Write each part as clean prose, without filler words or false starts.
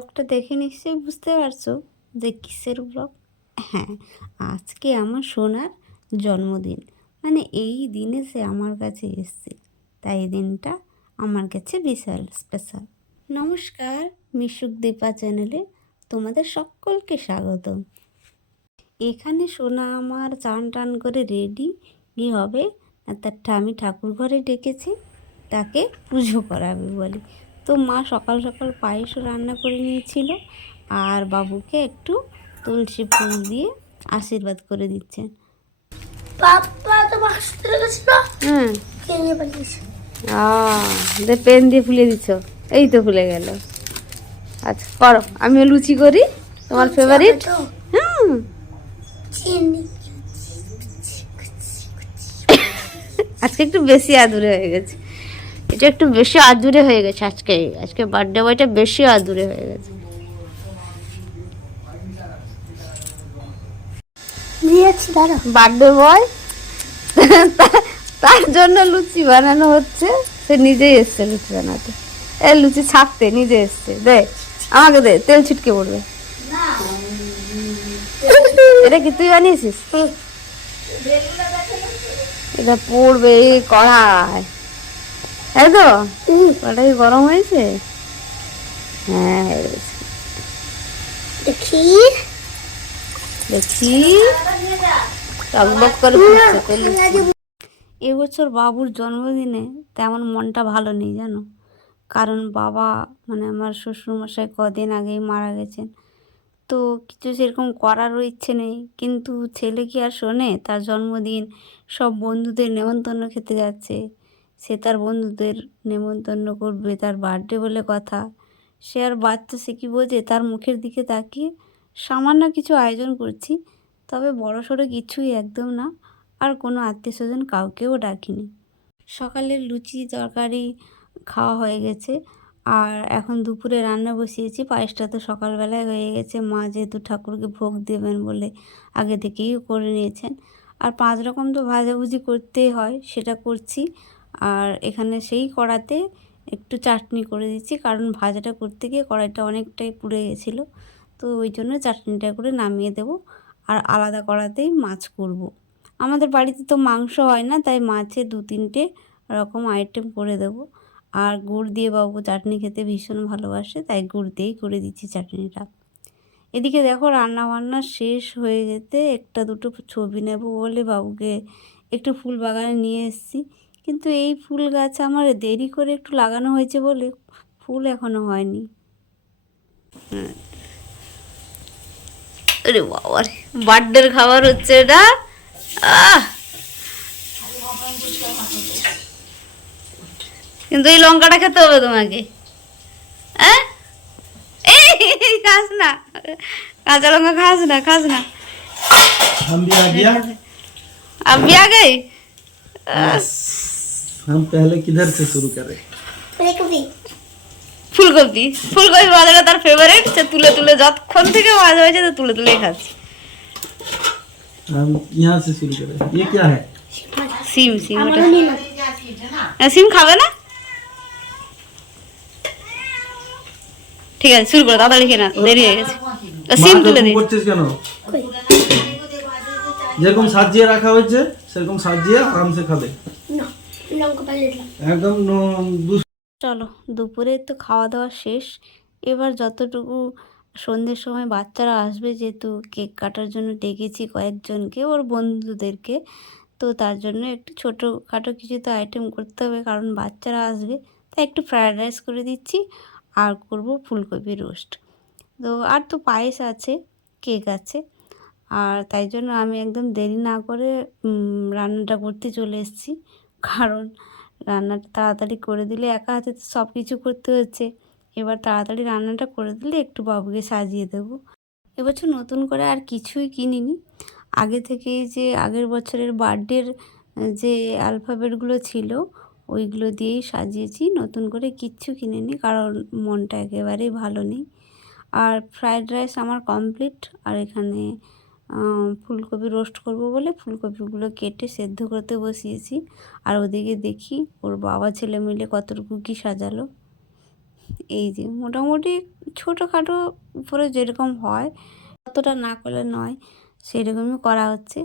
ব্লগটা দেখে নিশ্চয়ই বুঝতে পারছো যে কিসের ব্লগ। হ্যাঁ, আজকে আমার সোনার জন্মদিন, মানে এই দিনে সে আমার কাছে এসছে, তাই এই দিনটা আমার কাছে বিশাল স্পেশাল। নমস্কার, মিশুক দীপা চ্যানেলে তোমাদের সকলকে স্বাগতম। এখানে সোনা আমার চান টান করে রেডি হবে, আর তারটা আমি ঠাকুর ঘরে ডেকেছি, তাকে পুজো করাবে বলি। তো মা সকাল সকাল পায়েসও রান্না করে নিয়েছিল, আর বাবুকে একটু তুলসী ফুল দিয়ে আশীর্বাদ করে দিচ্ছেন। পেন দিয়ে ফুলে দিচ্ছ, এই তো ফুলে গেল। আচ্ছা করো, আমিও লুচি করি, তোমার ফেভারিট। হুম, আজকে একটু বেশি আদুরে হয়ে গেছে, এটা একটু বেশি আদুরে হয়ে গেছে আজকে। আজকে বার্থডে বয়টা বেশি আদুরে হয়ে গেছে। বার্থডে বয়, তার জন্য লুচি বানানো হচ্ছে। সে নিজেই এসছে লুচি বানাতে, লুচি ছাড়তে নিজে এসছে। দে আমাকে, দে, তেল ছিটকে পড়বে। এটা কি তুই বানিয়েছিস? এটা পড়বে কড়াই, তাই তো? কড়াই গরম হয়েছে? হ্যাঁ হয়ে গেছে। দেখি দেখি টকবক করে ফুটছে লুচি। এবছর বাবুর জন্মদিনে তেমন মনটা ভালো নেই জানো, কারণ বাবা মানে আমার শ্বশুরমশাই কদিন আগেই মারা গেছেন। তো কিছু সেরকম করারও ইচ্ছে নেই, কিন্তু ছেলে কি আর শোনে? তার জন্মদিন, সব বন্ধুদের নেমন্তন্ন খেতে যাচ্ছে, সে তার বন্ধুদের নেমন্তন্ন করবে, তার বার্থডে বলে কথা। সে আর বাচ্চা, সে কি বোঝে? তার মুখের দিকে তাকিয়ে সামান্য কিছু আয়োজন করছি, তবে বড়সড় কিছুই একদম না। আর কোনো আত্মীয় স্বজন কাউকেও ডাকিনি। সকালের লুচি তরকারি খাওয়া হয়ে গেছে, আর এখন দুপুরে রান্না বসিয়েছি। পায়েসটা তো সকালবেলায় হয়ে গেছে, মা যেহেতু ঠাকুরকে ভোগ দেবেন বলে আগে থেকেই করে নিয়েছেন। আর 5 রকম তো ভাজাভুজি করতেই হয়, সেটা করছি। আর এখানে সেই কড়াতে একটু চাটনি করে দিচ্ছি, কারণ ভাজাটা করতে গিয়ে কড়াইটা অনেকটাই পুড়ে গেছিলো, তো ওই জন্য চাটনিটা করে নামিয়ে দেব। আর আলাদা কড়াতেই মাছ করব। আমাদের বাড়িতে তো মাংস হয় না, তাই মাছের 2-3টে রকম আইটেম করে দেব। আর গুড় দিয়ে বাবু চাটনি খেতে ভীষণ ভালোবাসে, তাই গুড় দিয়েই করে দিচ্ছি চাটনিটা। এদিকে দেখো রান্না বান্না শেষ হয়ে যেতে 1-2টো ছবি নেব বলে বাবুকে একটু ফুল বাগানে নিয়ে এসেছি, কিন্তু এই ফুল গাছ আমার দেরি করে একটু লাগানো হয়েছে বলে ফুল এখনো হয়নি। আরে বাবা রে, বার্থডের খাবার হচ্ছে এটা। কিন্তু এই লঙ্কাটা খেতে হবে তোমাকে। হ্যাঁ, এই খাস না, কাঁচা লঙ্কা খাস না, খাস না। हम भी आ गया। अब भी आ गए। हम पहले किधर से शुरू करें? ফুলকপি, ফুলকপি ভাজাটা তার ফেভারিট। সে তুলে তুলে যতক্ষণ থেকে ভাজা হয়েছে তো তুলে তুলেই খাচ্ছি। हम यहाँ से शुरू करें। ये क्या है? সিম, সিম ওটা। সিম খাবে না? ঠিক আছে, শুরু করো, তাড়াতাড়ি খেয়ে না, দেরি হয়ে গেছে। সিম তুলে দিই। করছিস কেন? যেরকম সাজিয়ে রাখা হয়েছে সেরকম সাজিয়ে আরামসে খাবে। একদম চলো, দুপুরে তো খাওয়া দাওয়া শেষ। এবার যতটুকু সন্ধ্যের সময় বাচ্চারা আসবে, যেহেতু কেক কাটার জন্য ডেকেছি কয়েকজনকে, ওর বন্ধুদেরকে, তো তার জন্য একটু ছোটোখাটো কিছু তো আইটেম করতে হবে, কারণ বাচ্চারা আসবে। তাই একটু ফ্রায়েড রাইস করে দিচ্ছি, আর করব ফুলকপি রোস্ট। তো আর তো পায়েস আছে, কেক আছে, আর তাই জন্য আমি একদম দেরি না করে রান্নাটা করতে চলে এসেছি। কারণ রান্নাটা তাড়াতাড়ি করে দিলে, একা হাতে তো সব কিছু করতে হচ্ছে, এবার তাড়াতাড়ি রান্নাটা করে দিলে একটু বাবুকে সাজিয়ে দেবো। এবছর নতুন করে আর কিছুই কিনিনি, আগে থেকেই যে আগের বছরের বার্থডের যে অ্যালফাবেটগুলো ছিল ওইগুলো দিয়েই সাজিয়েছি, নতুন করে কিচ্ছু কিনিনি, কারণ মনটা একেবারেই ভালো নেই। আর ফ্রায়েড রাইস আমার কমপ্লিট, আর এখানে ফুলকপি রোস্ট করব বলে ফুলকপিগুলো কেটে সেদ্ধ করতে বসিয়েছি। আর ওদিকে দেখি ওর বাবা ছেলে মিলে কতটুকু কী সাজালো। এই যে মোটামুটি ছোটোখাটো উপরে যেরকম হয় অতটা না করলে নয়, সেরকমই করা হচ্ছে।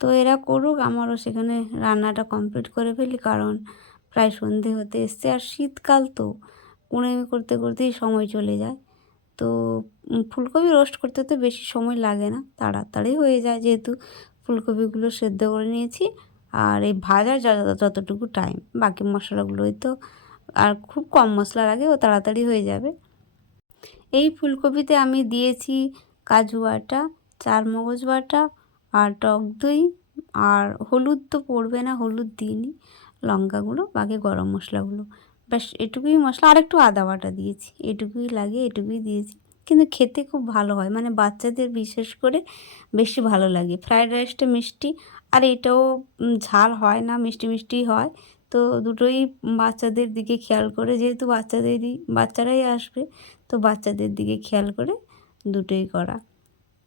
তো এরা করুক, আমারও সেখানে রান্নাটা কমপ্লিট করে ফেলি, কারণ প্রায় সন্ধে হতে এসছে। আর শীতকাল তো কুড়েমি করতে করতেই সময় চলে যায়। তো ফুলকপি রোস্ট করতে তো বেশি সময় লাগে না, তাড়াতাড়ি হয়ে যায়, যেহেতু ফুলকপিগুলো সেদ্ধ করে নিয়েছি। আর এই ভাজার যতটুকু টাইম, বাকি মশলাগুলোই তো আর খুব কম মশলা লাগে, ও তাড়াতাড়ি হয়ে যাবে। এই ফুলকপিতে আমি দিয়েছি কাজু বাটা, চারমগজ বাটা, আর টক দই, আর হলুদ তো পড়বে না, হলুদ দিইনি, লঙ্কা গুঁড়ো, বাকি গরম মশলাগুলো, ব্যাস এটুকুই মশলা। আর একটু আদা বাটা দিয়েছি, এটুকুই লাগে, এটুকুই দিয়েছি। কিন্তু খেতে খুব ভালো হয়, মানে বাচ্চাদের বিশেষ করে বেশি ভালো লাগে। ফ্রায়েড রাইসটা মিষ্টি, আর এটাও ঝাল হয় না, মিষ্টি মিষ্টিই হয়। তো দুটোই বাচ্চাদের দিকে খেয়াল করে, যেহেতু বাচ্চারাই আসবে, তো বাচ্চাদের দিকে খেয়াল করে দুটোই করা।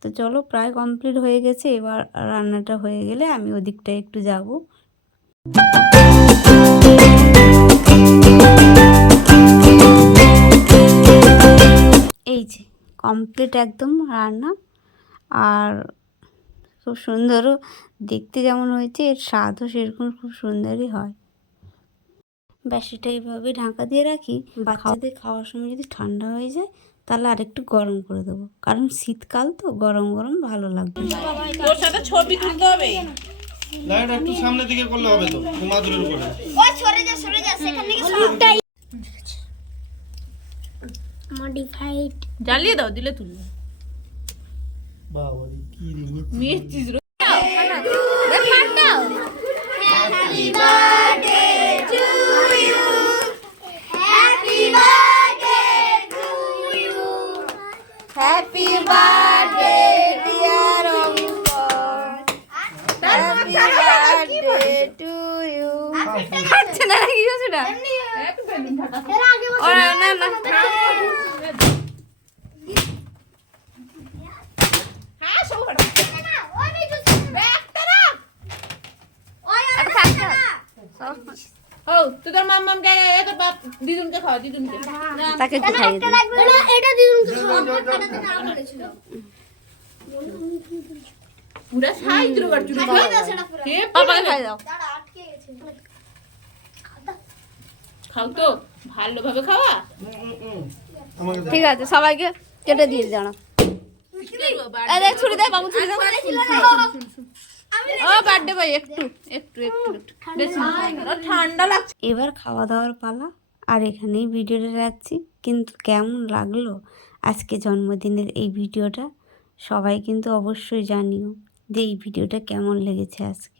তো চলো, প্রায় কমপ্লিট হয়ে গেছে। এবার রান্নাটা হয়ে গেলে আমি ওদিকটায় একটু যাব। এই যে কমপ্লিট একদম রান্না, আর খুব সুন্দরও দেখতে যেমন হয়েছে, এর স্বাদও সেরকম খুব সুন্দরই হয়। ব্যাস এটা এইভাবে ঢাকা দিয়ে রাখি। বাচ্চাদের খাওয়ার সময় যদি ঠান্ডা হয়ে যায়, তাহলে আরেকটু গরম করে দেবো, কারণ শীতকাল তো গরম গরম ভালো লাগবে। তোর সাথে ছবি তুলতে হবে। লাইট একটু সামনে দিকে করলে হবে তো, মাদুরের উপরে। ওই সরে যা সেখান থেকে সবটাই মডিফাইড। জ্বালিয়ে দাও, দিলে তুলবে। বাবা রে, কি রে মিষ্টি happy birthday to you, happy birthday to you, happy birthday dear uncle, happy birthday to you. খাচ্ছে না নাকি কিছুটা? এর আগে ওরা না না হ্যাঁ সব ওই নিচু ব্যাগটা রাখ, ওই আর ও তুই তোর মাম্মামকে তোর বাপ দিদুনকে খাওয়া, দিদুনকে তাকে একটু খাইয়ে দিই। না এটা দিন তো খাওয়াতে না বলেছিল। পুরা সাই দিল কাটছু খাইয়ে দাও সেটা পুরো। কে পাপাকে খাইয়ে দাও। দাঁড়া আটকে গেছে। খাও তো ভালোভাবে খাওয়া। আমাকে ঠিক আছে, সবাইকে কেটে দিয়ে জানা। আরে ছুরি দে বাবু, ছুরি দাও। ও বার্থডে ভাই, একটু একটু একটু একটু বেশি না। ঠান্ডা লাগছে। এবার খাওয়া দাওয়ার পালা, আর এখানেই ভিডিওটা রাখছি। কিন্তু কেমন লাগলো আজকে জন্মদিনের এই ভিডিওটা, সবাই কিন্তু অবশ্যই জানিও যে এই ভিডিওটা কেমন লেগেছে আজকে।